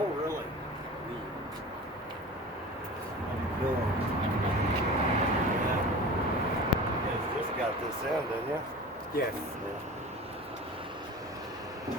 Oh, really? Cool. Yeah. You guys just got this in, didn't you? Yes. Yeah.